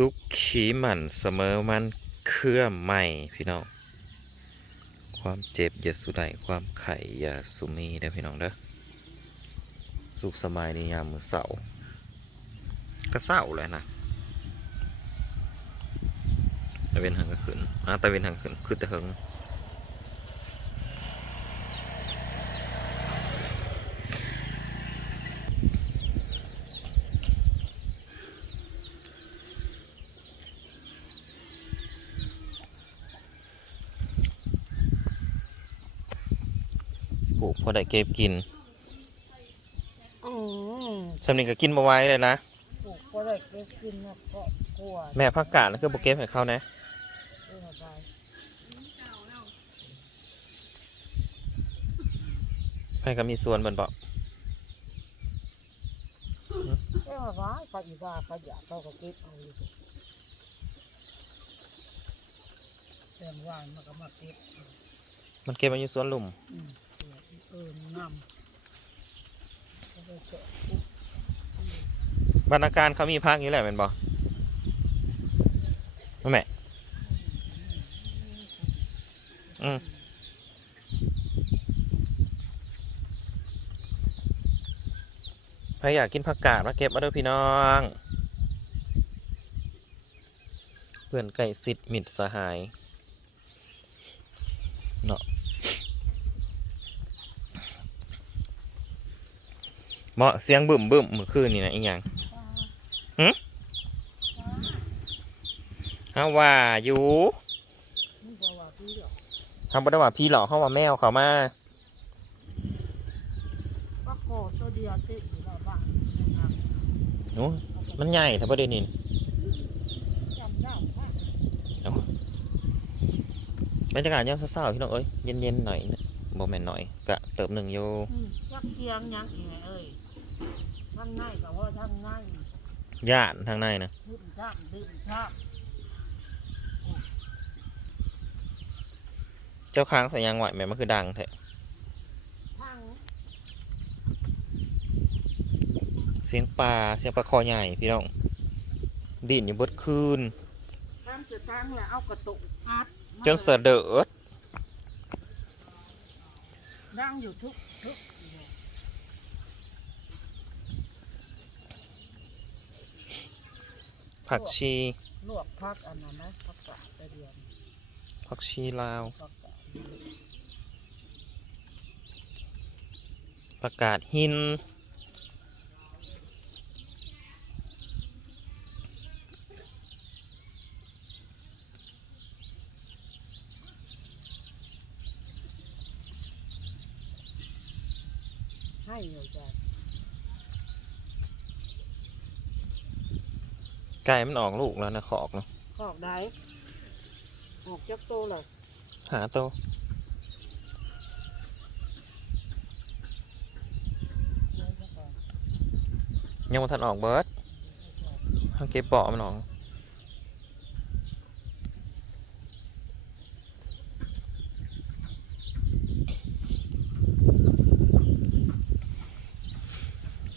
สุขขีมันเสมอมันเครื่อใหม่พี่น้อง ความเจ็บอย่าสุดใดความไข่อย่าสุมีเด้อพี่น้องเด้อสุขสบายในยามมือเสาร์ก็เศร้าแหล้วนะตะเวนหังก็ขึ้นอะตะเวนหังขึ้นคือตะเฮิง ได้เก็บกินอืมสำนึกก็กินมาไว้เลยนะปลูกก็ได้เก็บกินนะก็กลัวแม่พักกาดนั่นคือโปเก็บให้เขานะเรื่องอะไรให้ก็มีส่วนเบิ่นบอกเรื่องอะไรก็อีว่าก็อยากเขาก็เก็บเอาอยู่แต่ว่ามันก็มาเก็บเอามันเก็บมาอยู่สวนลุม อืม บบรรณาการเขามีพักอยู่แหละเป็นบอกแม่อืมใครอยากกินผักกาดมาเก็บมาด้วยพี่น้อง เพื่อนใกล้สิทธิ์มิตรสหายเนาะ เหมาะเสียงบึ้มบึ้มเมื่อคืนนี่นะอีหยังฮาว่าอยู่นี่ก็ว่าพี่หรอกทำบ่ได้ว่าพี่หลอกเขาว่าแมวเขามาก็โคตัวเดียวติดอยู่แล้วบ้างนะครับโอ้มันใหญ่ถ้าประเด็นนี้จำได้ว่าบรรยากาศยามเช้าๆพี่น้องเอ้ยเย็นๆหน่อยนะ บ่แม่นหน่อยกะเติบหนึ่งอยู่อืมจักเกียงยังอีกไงเอ้ยทางในก็ว่าทางในย่านทางในนะดื่มท่ามดื่มท่ามเจ้าค้างใส่ยางไหวแม่มันคือดังแท้ทางเสียงปลาเสียงปลาคอใหญ่พี่น้องดิ่นอยู่เบิดคืน ทางสุดทางแล้วเอากระตุกอัดมาจนเสด็จ ดังอยู่ทุกทุกผักชีลวกพักอันนั้นนะพักกาดตะเดียนผักชีลาวพักกาดประกาศหิน ให้อยู่จ้ะ ไก่มันออกลูกแล้วนะขอกเนาะขอบได้ออกจากโตเลยหาโตวเดี๋ยวจะก่อนยังบ่ทันออกเบิดเฮาเก็บเปาะมันออก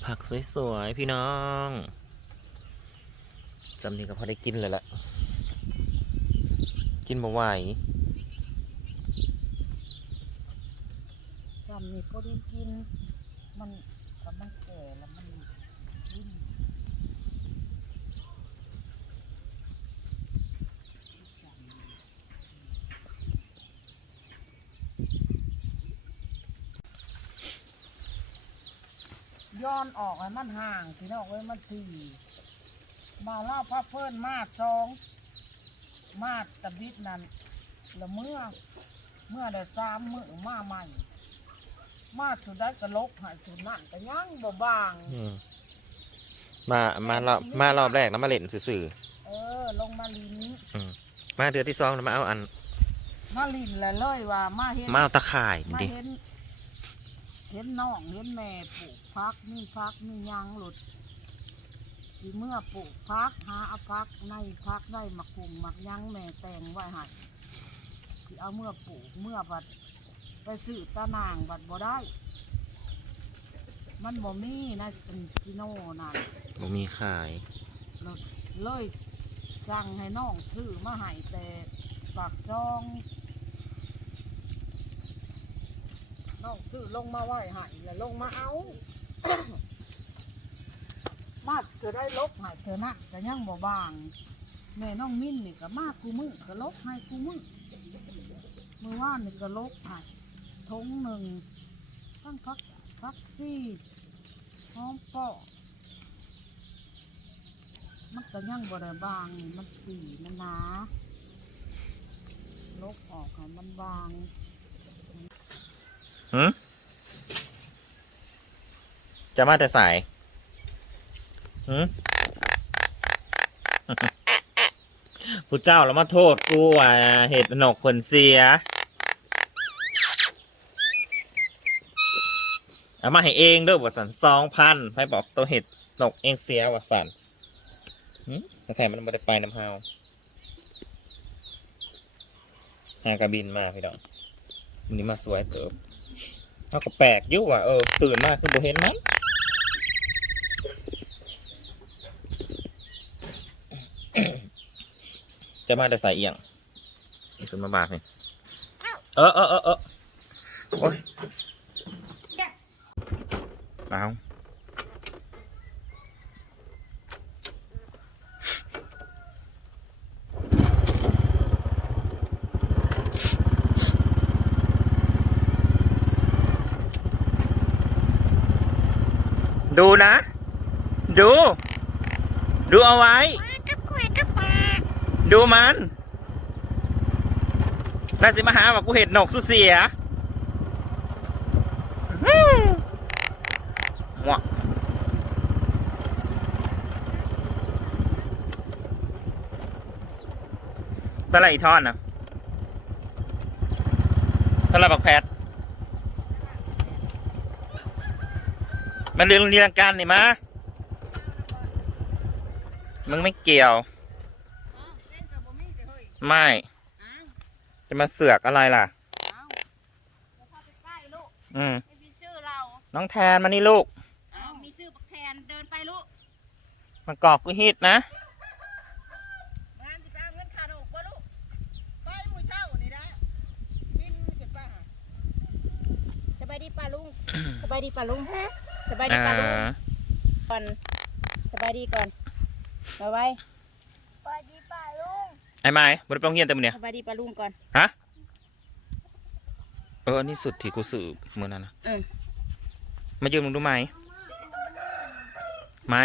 ผักสวยๆพี่น้อง จำนี้ก็พอได้กินเลยละกินบ่ไหวจำนี่ก็ได้กิน มันกำลังแก่แล้วมันดิ้นย้อนออกให้มันห่างพี่น้องเอ้ยมันที มาเล่าพระเพิ่นมาดสองมาดตะบิดนั่นละเมื่อเมื่อได้สามมือมาใหม่ มาสุดได้กระลกใหายสุดนั่นก็ยังบ่บาง อืมมามารอบมารอบแรกแล้วมาเล่นซื่อเออ ลงมาลินๆอืมมาเดือนที่สองแล้วมาเอาอัน มาลินแล้วเลยว่ามาเห็น มาเอาตะข่ายนี่มาดิเห็น เห็นน้องเห็นแม่ปลูกพักมีพักมีหยังหลุด ที่เมื่อปลูกพักหาเอาพักในพักได้มักกุ่มมักหยังแม่แต่งไว้ให้สิเอาเมื่อปลูกเมื่อบัดไปซื้อตะนางบัดบ่ได้ มันบ่มีนะเป็นกิโนนั่นบ่มีขายแล้วเลยสั่งให้น้องซื้อมาให้แต่ปากซองน้องซื้อลงมาไหวให้แล้วลงมาเอา มาเธอได้ลบให้เธอนะแต่ยังบ่บาง แม่น้องมิ้นนี่ก็มากกูมือก็ลบให้กูมือเมื่อวานนี่ก็ลบให้ทงหนึ่งตั้งพักพักซี่หอมปอกมันก็ยังบ่ได้บางนี่มันสีมันหนาลบออกให้มันบาง หืมจะมาแต่สาย ผู้เจ้าแล้วมาโทษกูว่าเหตุหนกผลเสีย เอามาให้เองเด้วยว่าสันสองพันให้บอกตัวเห็ดหนกเองเสียว่าสันหืมแต่มันไม่ได้ไปน้ำเฮาหากระบินมาพี่ดอกวันนี้มาสวยเติบเขาก็แปลกยุ่ว่ะเออตื่นมากคือบ่เห็นมัน จะมาแต่สายเอียงขึ้นมาบาดนี่เออเออเออเออโอ้ยเอาดูนะ ดู ดูเอาไว้ ดูมันน่าสิมาหาว่ากูเห็ดหนกสุดเสียฮึ่มมั่วสไลด์อีท่อนนะสไลด์บักแพทมันเรื่องเรียงกันนี่มามึงไม่เกี่ยว ไม่จะมาเสือกอะไรล่ะใกล้ลูกอืม ไม่มีชื่อเราน้องแทนมานี่ลูก เอามีชื่อปักแทนเดินไปลูกมากอกกูฮิตนะ งานสิไปเอาเงินค่าดอกบ่ลูกไปมือเช้านี่นะกินเก็บป้าสบายดีป่าลุง สบายดีป่าลุงสบายดีอ่าป่าลุงก่อนสบายดีก่อนมาไว้ ไอ้ไม้บริปองเฮียนแต่มือเนี่ยสบายดีป่าลุงก่อน ฮะเอออันนี่สุดที่กูสืบมือนั้นนะเออ มายืนมึงดูไหมไหม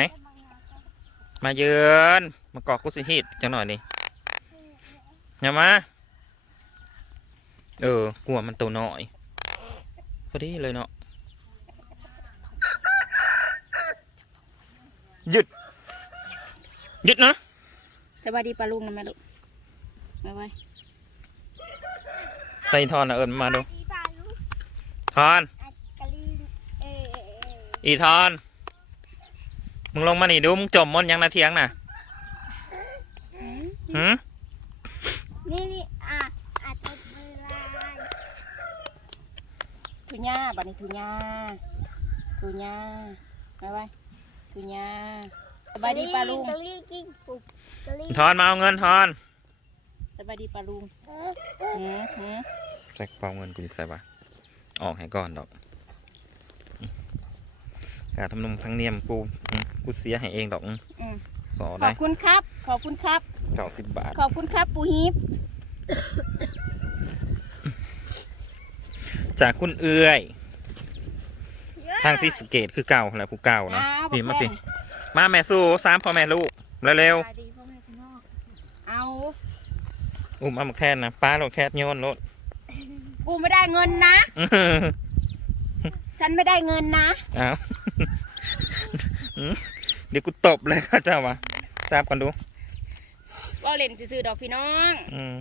มายืนมากอกกูสิฮิตจังหน่อยนี่อย่ามา เออกลัวมันตัวน้อยพอดีเลยเนาะหยุดหยุดนะสบายดีป่าลุงนะแม่ลูก มาไว้ใส่ทอนนะเอิญมาดูดีป่าลูกทอน อัดกะลีเออเออเอออีทอน มึงลงมาหนีดู มึงจมมอนยังนาเทียงน่ะหืมนี่นี่อะอัดเป็นเวลาทุญ่าบัดนี้ทุญ่าทุญ่ามาไว้ทุญ่าสบายดีป่าลุงกะลีกิ้งปุกกะลีทอนมาเอาเงินทอนส บายดีป่าลุงเออเออหือหือใส่กระเป๋าเงินกูจะใส่ปะออกให้ก่อนดอกการทำนมทั้งเนียมกูอืมกูเสียให้เองดอกอืมอืมสอขอได้บคุณครับ ขอบคุณครับเก้าสิบบาท ขอบคุณครับปูฮิปจากคุณเอื้อยทางซิสะเกตคือเก่าแหละผู้เก่าเนาะอ้าวพี่มาบักพี่แพงมาแม่สู้สามพ่อแม่ลูกเร็วสวัสดีพ่อแม่พี่น้อง เอา ๆ อุ้มเอามาแค่นะป้าโลดแค่โยนโลดกูไม่ได้เงินนะอื้อหือฉันไม่ได้เงินนะเอาอืมเดี๋ยวกูตบเลยข้าเจ้าวะจับกันดูว่าเล่นซื้อๆดอกพี่น้อง อืม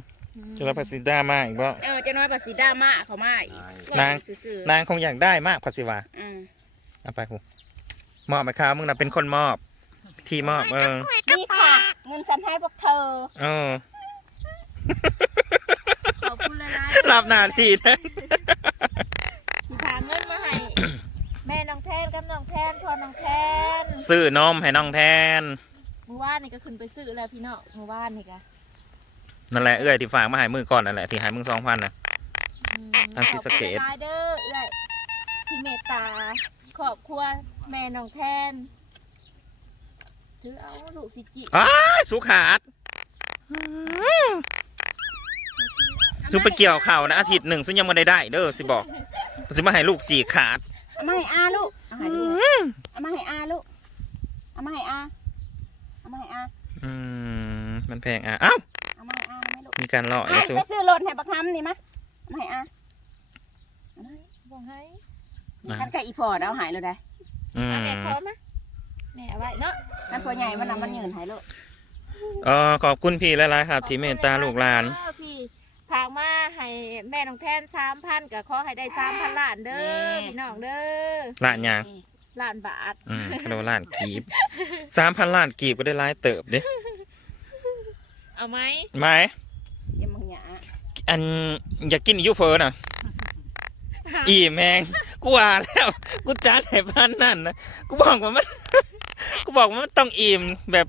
จุลภาษิดามาอีกบ่เออเจะน้อยภาษีด้ามาเขามาอีกว่านาเล่งนซื้อนางคงอยากได้มากภาษิวาๆอืมเอาไปกูมอบไปครับมึงน่ะเป็นคนมอบ ที่มอบเออนี่ค่ะเงินฉันให้พวกเธอ เออ ขอบคุณเลยนะรับหน้าที่แท้ที่พาเงินมาให้ แม่น้องแทนกับน้องแทนพ่อน้องแทนซื้อนมให้น้องแทนบมื่อวานนี่ก็ขึ้นไปซื้อแล้วพี่น้องเมื่อวานนี่ก็นั่นแหละเอื้อยที่ฝากมาให้มือก่อนนั่นแหละที่ให้มึงสองพันนะ อืมทางศรีสะเกษ ขอบคุณหลายเด้อเอื้อยที่เมตตาครอบครัวแม่น้องแทนถือเอาลูกสิจิ อ้ายสุขาด สุไปเกี่ยวเข่าวนะอาทิตย์หนึ่งซึ่งยังไม่ได้ได้เด้อสิบอกสิมาให้ลูกจีขาดเอามาให้อาลูกเอาให้ลูกเอามาให้อาลูกเอามาให้อาเอามาให้อาอืมมันแพงอะเอ้าเอามาให้อาไหมลูกมีการเลาะอะนะสุไปซื้อรถให้บักคำนี่มะเอามาให้อาเอามาให้บอกให้อะคันกับอีพอดเอาหายเลยได้อืมเอาแม่พร้อมไหมแม่เอาไว้เนาะคันพอใหญ่มันน่ะมันยืนหายลูก เออขอบคุณพี่หลายๆครับที่เมตตาลูกหลาน เออพี่พากมาให้ แม่น้องแทนสามพันก็ขอให้ได้สามพันล้านเด้อพี่น้องเด้อล้านหยังล้านบาทอืมคาโดล้านกีบสามพันล้านกีบก็ได้ร้ายเติบเด้เอาไหมไหมเยี่ยมมึงหยาอันอยากกินอยูเฟอร์น่ะ อีแมงกูว่าแล้วกูจานให้พันนั่นนะกูบอกว่ามัน กูบอกว่ามันต้องอิ่มแบบ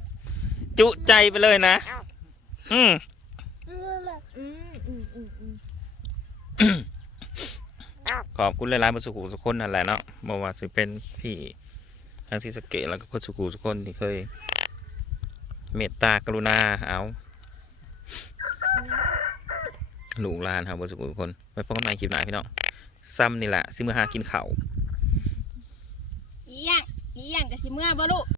จุใจไปเลยนะ อืม อืมอืมอืมอืม ขอบคุณหลายๆมาสุขุสุคนนั่นแหละเนาะบอกว่าสิเป็นพี่ทางที่สเกตแล้วก็คนสุขุสุคนที่เคย เมตตากรุณาเอาลูกลานครับบสุขุทุคนไว้พบกันใหม่คลิปหน้าพี่น้องซ้ำนี่แหละสิมือหากินเข้าวอีหยังอีหยังกับสิเมื่อบ่ลูก